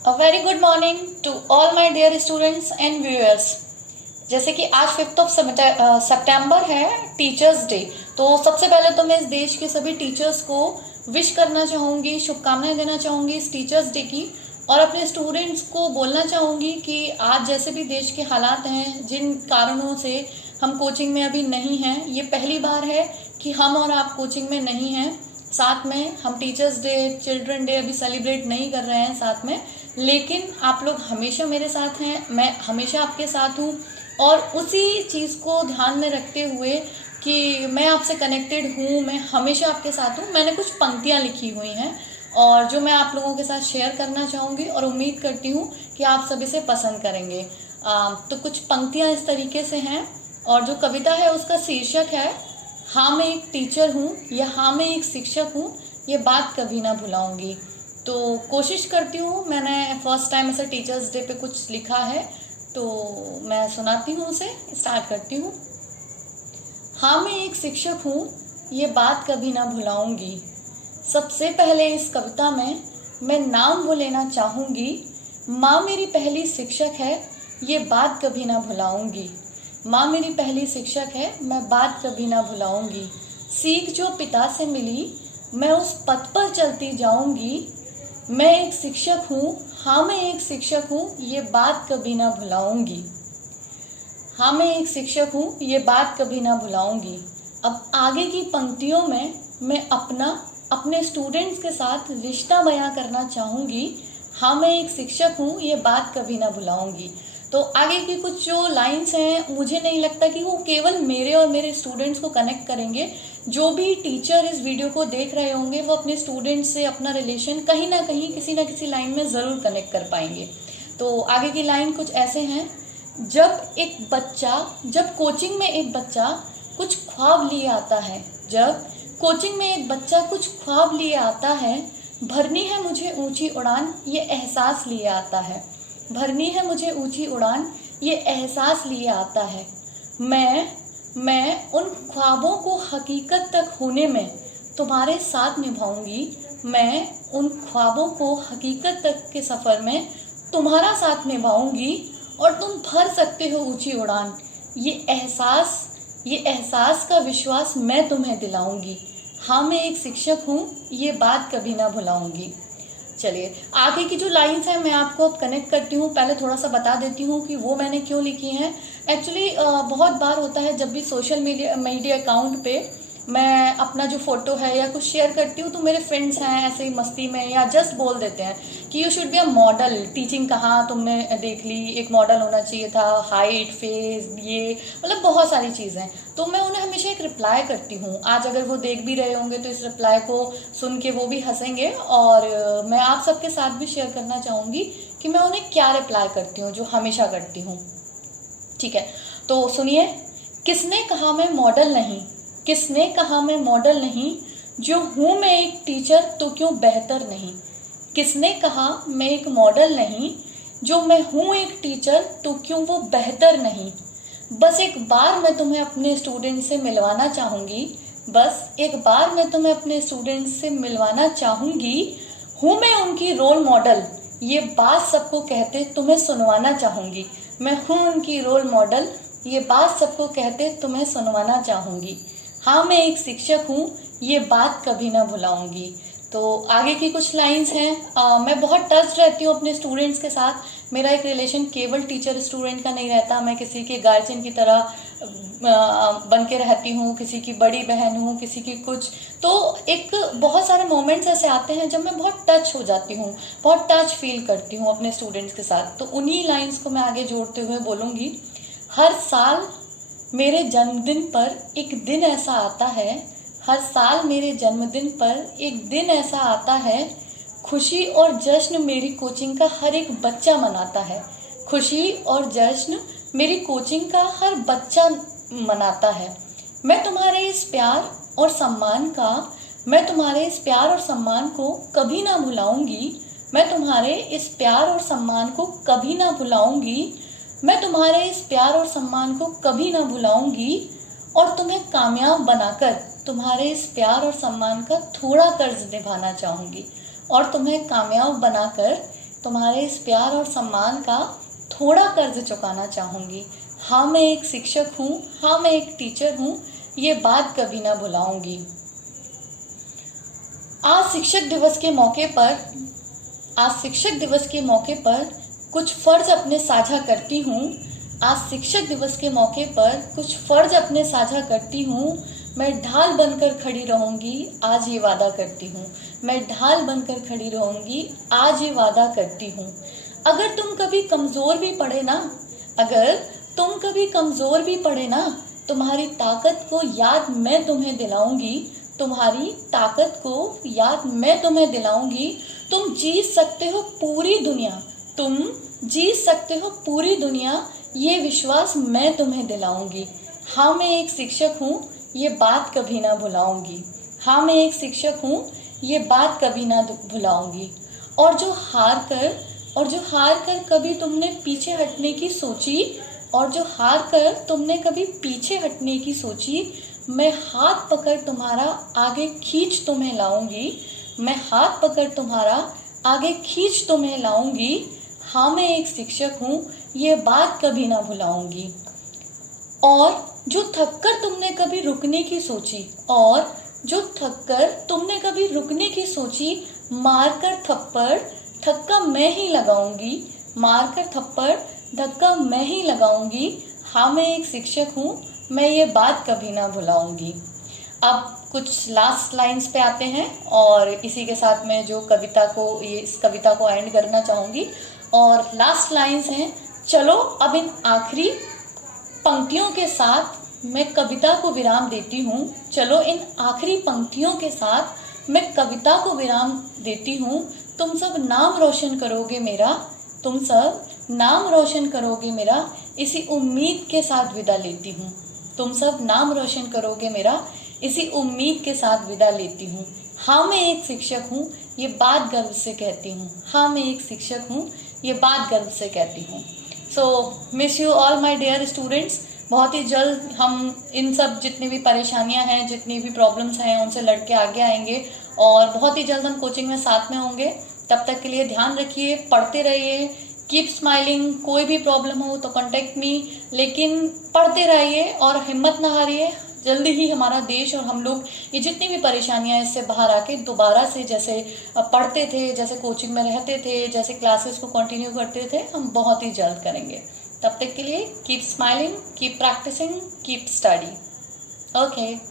A very good morning to all my dear students and viewers। जैसे कि आज 5 सितंबर है टीचर्स डे, तो सबसे पहले तो मैं इस देश के सभी टीचर्स को विश करना चाहूँगी, शुभकामनाएं देना चाहूँगी इस टीचर्स डे की। और अपने स्टूडेंट्स को बोलना चाहूँगी कि आज जैसे भी देश के हालात हैं, जिन कारणों से हम कोचिंग में अभी नहीं हैं, ये पहली बार है कि हम और आप कोचिंग में नहीं हैं। साथ में हम टीचर्स डे, चिल्ड्रन डे अभी सेलिब्रेट नहीं कर रहे हैं साथ में, लेकिन आप लोग हमेशा मेरे साथ हैं, मैं हमेशा आपके साथ हूँ। और उसी चीज़ को ध्यान में रखते हुए कि मैं आपसे कनेक्टेड हूँ, मैं हमेशा आपके साथ हूँ, मैंने कुछ पंक्तियाँ लिखी हुई हैं और जो मैं आप लोगों के साथ शेयर करना चाहूँगी और उम्मीद करती हूँ कि आप सभी से पसंद करेंगे। तो कुछ पंक्तियाँ इस तरीके से हैं और जो कविता है उसका शीर्षक है हाँ मैं एक टीचर हूँ या हाँ मैं एक शिक्षक हूँ, ये बात कभी ना भुलाऊंगी। तो कोशिश करती हूँ, मैंने फर्स्ट टाइम ऐसे टीचर्स डे पे कुछ लिखा है तो मैं सुनाती हूँ, उसे स्टार्ट करती हूँ। हाँ मैं एक शिक्षक हूँ, ये बात कभी ना भुलाऊंगी। सबसे पहले इस कविता में मैं नाम वो लेना चाहूँगी। माँ मेरी पहली शिक्षक है, ये बात कभी ना भुलाऊंगी। माँ मेरी पहली शिक्षक है, मैं बात कभी ना भुलाऊंगी। सीख जो पिता से मिली, मैं उस पथ पर चलती जाऊंगी। मैं एक शिक्षक हूँ, हाँ मैं एक शिक्षक हूँ, ये बात कभी ना भुलाऊंगी। हाँ मैं एक शिक्षक हूँ, ये बात कभी ना भुलाऊंगी। अब आगे की पंक्तियों में मैं अपने स्टूडेंट्स के साथ रिश्ता बयां करना चाहूँगी। हाँ मैं एक शिक्षक हूँ, ये बात कभी ना भुलाऊंगी। तो आगे की कुछ जो लाइंस हैं, मुझे नहीं लगता कि वो केवल मेरे और मेरे स्टूडेंट्स को कनेक्ट करेंगे। जो भी टीचर इस वीडियो को देख रहे होंगे वो अपने स्टूडेंट्स से अपना रिलेशन कहीं ना कहीं किसी ना किसी लाइन में ज़रूर कनेक्ट कर पाएंगे। तो आगे की लाइन कुछ ऐसे हैं। जब कोचिंग में एक बच्चा कुछ ख्वाब लिए आता है, जब कोचिंग में एक बच्चा कुछ ख्वाब लिए आता है, भरनी है मुझे ऊंची उड़ान, ये एहसास लिए आता है। भरनी है मुझे ऊंची उड़ान, ये एहसास लिए आता है। मैं उन ख्वाबों को हकीकत तक होने में तुम्हारे साथ निभाऊंगी। मैं उन ख्वाबों को हकीकत तक के सफ़र में तुम्हारा साथ निभाऊंगी और तुम भर सकते हो ऊंची उड़ान। ये एहसास का विश्वास मैं तुम्हें दिलाऊंगी। हाँ मैं एक शिक्षक हूँ, ये बात कभी ना भुलाऊंगी। चलिए आगे की जो लाइंस हैं मैं आपको अब कनेक्ट करती हूँ। पहले थोड़ा सा बता देती हूँ कि वो मैंने क्यों लिखी हैं। एक्चुअली बहुत बार होता है जब भी सोशल मीडिया अकाउंट पे मैं अपना जो फोटो है या कुछ शेयर करती हूँ तो मेरे फ्रेंड्स हैं ऐसे ही मस्ती में या जस्ट बोल देते हैं कि you should be a model. Teaching कहाँ तुमने देख ली, एक मॉडल होना चाहिए था, हाइट, फेस, ये मतलब बहुत सारी चीज़ें। तो मैं उन्हें हमेशा एक रिप्लाई करती हूँ। आज अगर वो देख भी रहे होंगे तो इस रिप्लाई को सुन के वो भी हंसेंगे और मैं आप सबके साथ भी शेयर करना चाहूँगी कि मैं उन्हें क्या रिप्लाई करती हूँ, जो हमेशा करती हूँ। ठीक है, तो सुनिए। किसने कहा मैं मॉडल नहीं, किसने कहा मैं मॉडल नहीं, जो हूँ मैं एक टीचर तो क्यों बेहतर नहीं। किसने कहा मैं एक मॉडल नहीं, जो मैं हूँ एक टीचर तो क्यों वो बेहतर नहीं। बस एक बार मैं तुम्हें अपने स्टूडेंट से मिलवाना चाहूँगी। बस एक बार मैं तुम्हें अपने स्टूडेंट से मिलवाना चाहूँगी। हूँ मैं उनकी रोल मॉडल, ये बात सबको कहते तुम्हें सुनवाना चाहूँगी। मैं हूँ उनकी रोल मॉडल, ये बात सबको कहते तुम्हें सुनवाना चाहूँगी। हाँ मैं एक शिक्षक हूँ, ये बात कभी ना भुलाऊंगी। तो आगे की कुछ लाइंस हैं। मैं बहुत टच रहती हूँ अपने स्टूडेंट्स के साथ। मेरा एक रिलेशन केवल टीचर स्टूडेंट का नहीं रहता, मैं किसी के गार्जियन की तरह बन के रहती हूँ, किसी की बड़ी बहन हूँ, किसी की कुछ। तो एक बहुत सारे मोमेंट्स ऐसे आते हैं जब मैं बहुत टच हो जाती हूँ, बहुत टच फील करती हूँ अपने स्टूडेंट्स के साथ। तो उन्हीं लाइन्स को मैं आगे जोड़ते हुए बोलूँगी। हर साल मेरे जन्मदिन पर एक दिन ऐसा आता है, हर साल मेरे जन्मदिन पर एक दिन ऐसा आता है, खुशी और जश्न मेरी कोचिंग का हर एक बच्चा मनाता है। खुशी और जश्न मेरी कोचिंग का हर बच्चा मनाता है। मैं तुम्हारे इस प्यार और सम्मान को कभी ना भुलाऊंगी। मैं तुम्हारे इस प्यार और सम्मान को कभी ना भुलाऊंगी। मैं तुम्हारे इस प्यार और सम्मान को कभी ना भुलाऊंगी और तुम्हें कामयाब बनाकर तुम्हारे इस प्यार और सम्मान का थोड़ा कर्ज निभाना चाहूँगी। और तुम्हें कामयाब बनाकर तुम्हारे इस प्यार और सम्मान का थोड़ा कर्ज चुकाना चाहूँगी। हाँ मैं एक शिक्षक हूँ, हाँ मैं एक टीचर हूँ, ये बात कभी ना भुलाऊंगी। आज शिक्षक दिवस के मौके पर कुछ फ़र्ज अपने साझा करती हूँ। आज शिक्षक दिवस के मौके पर कुछ फ़र्ज अपने साझा करती हूँ। मैं ढाल बनकर खड़ी रहूँगी, आज ये वादा करती हूँ। मैं ढाल बनकर खड़ी रहूँगी, आज ये वादा करती हूँ। अगर तुम कभी कमज़ोर भी पड़े ना, तुम्हारी ताकत को याद मैं तुम्हें दिलाऊंगी। तुम्हारी ताकत को याद मैं तुम्हें दिलाऊंगी। तुम जीत सकते हो पूरी दुनिया, ये विश्वास मैं तुम्हें दिलाऊंगी। हाँ मैं एक शिक्षक हूँ, ये बात कभी ना भुलाऊंगी। हाँ मैं एक शिक्षक हूँ, ये बात कभी ना भुलाऊंगी। और जो हार कर कभी तुमने पीछे हटने की सोची, मैं हाथ पकड़ तुम्हारा आगे खींच तुम्हें लाऊंगी। हाँ मैं एक शिक्षक हूँ, ये बात कभी ना भुलाऊंगी। और जो थककर तुमने कभी रुकने की सोची, मारकर थप्पड़ धक्का मैं ही लगाऊंगी। हाँ मैं एक शिक्षक हूँ, मैं ये बात कभी ना भुलाऊंगी। अब कुछ लास्ट लाइंस पे आते हैं और इसी के साथ मैं इस कविता को एंड करना चाहूँगी। और लास्ट लाइंस हैं, चलो अब इन आखिरी पंक्तियों के साथ मैं कविता को विराम देती हूँ। तुम सब नाम रोशन करोगे मेरा, इसी उम्मीद के साथ विदा लेती हूँ। हाँ मैं एक शिक्षक हूँ, ये बात गर्व से कहती हूँ। So miss you all my dear students. बहुत ही जल्द हम इन सब जितनी भी परेशानियां हैं, जितनी भी प्रॉब्लम्स हैं, उनसे लड़ के आगे आएंगे और बहुत ही जल्द हम कोचिंग में साथ में होंगे। तब तक के लिए ध्यान रखिए, पढ़ते रहिए, कीप स्माइलिंग। कोई भी प्रॉब्लम हो तो कांटेक्ट मी, लेकिन पढ़ते रहिए और हिम्मत ना हारिए। जल्दी ही हमारा देश और हम लोग ये जितनी भी परेशानियां हैं इससे बाहर आके दोबारा से जैसे पढ़ते थे, जैसे कोचिंग में रहते थे, जैसे क्लासेस को कंटिन्यू करते थे, हम बहुत ही जल्द करेंगे। तब तक के लिए keep smiling, keep practicing, keep study. Okay.